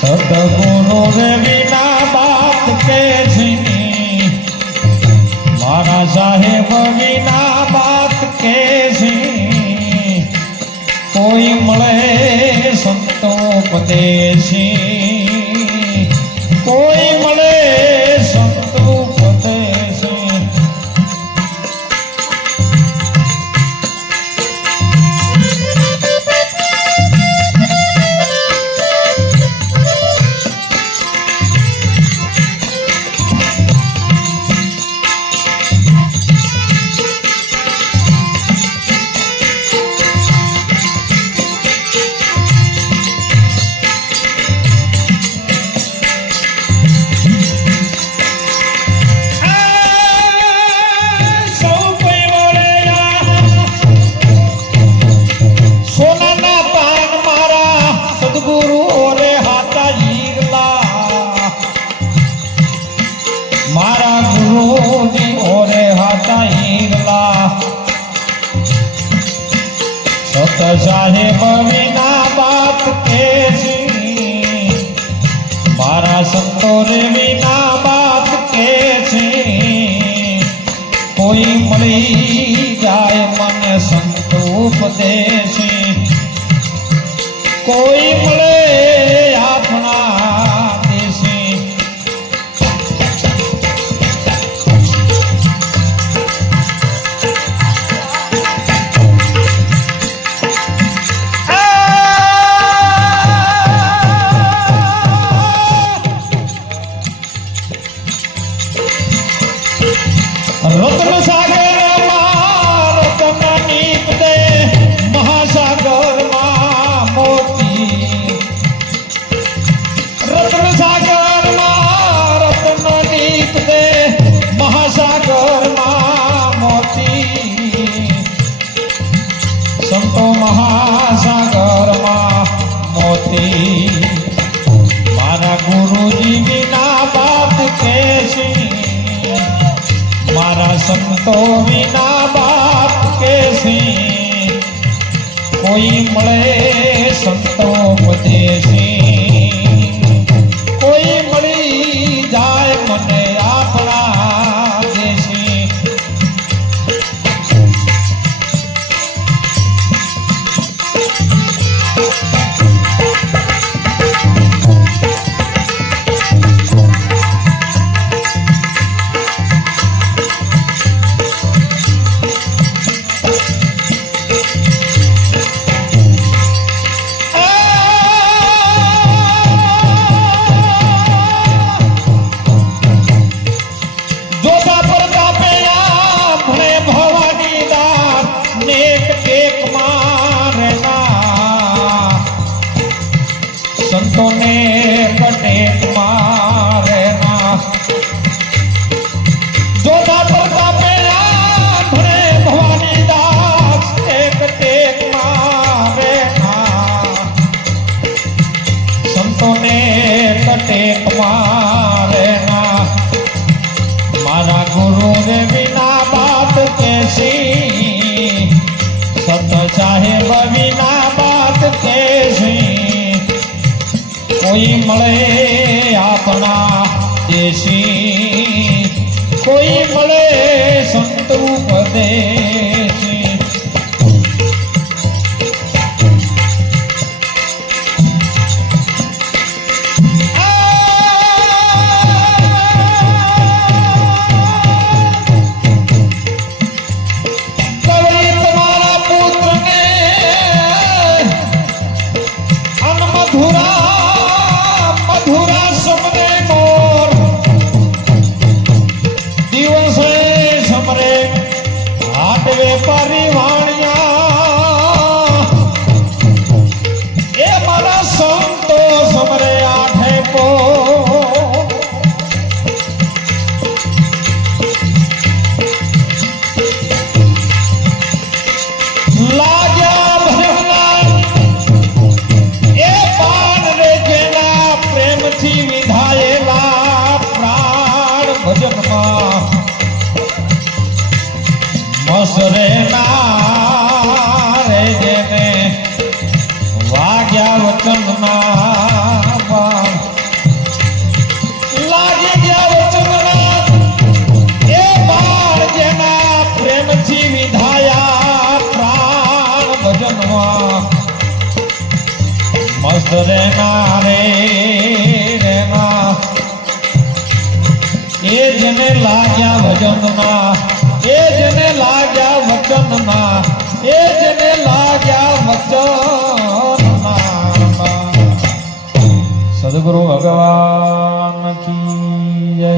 સદગુરુ રે વિના બાત કે ઝીની, મારા સાહેબ વિના બાત કે ઝીની, કોઈ મળે સંતોપદેશી, કોઈ મળે સંતોપદેશી. મારા ગુરુજી ઓરે હાથા ઈગલા, સત સાહેબ વિના બાત કેસી, મારા સંતો રે વિના બાત કેસી, કોઈ મળી જાય મને સંતો ઉપદેશી, કોઈ મળે આપણા દેશી. રત્ન સાગરમાં રત્ન નીપદે, મહાસાગરમાં મોતી. રત્ન સાગરમાં રત્ન નીપદે, મહાસાગરમાં મોતી. સંતો મહાસાગરમાં મોતી, મારા ગુરુજી વિના બાત કેસી, મારા સંતો વિના બાપ કેસી, કોઈ મળે સંતો ઉપદેશી, કોઈ મળી જાય મને આપણા દેશી. સંતોને કટેક મારે ના, જોતા પ્રતાપે ભણે ભવાની દાસ, એક ટેક મારે ના. સંતોને કટેક મારે ના, મારા ગુરુ રે વિના બાત કેસી, સત સાહેબ વિના બાત કેસી, કોઈ મળે આપણા દેશી, કોઈ મળે સંત ઉપદેશી. કવિ તમારા પુત્રને મધુરા સમરે મોર, દિવસે સમરે હાટ વેપારી વાણિયા, એ મારા સંતો સમરે આઠે પોર. લાગ્યા ભજના એ પાન રે જેના પ્રેમથી રે ના રે રે ના એ જેને લાગ્યા ભજનના એ જેને લાગ્યા વચનના એ જેને લાગ્યા વચનના સદગુરુ ભગવાન કી જય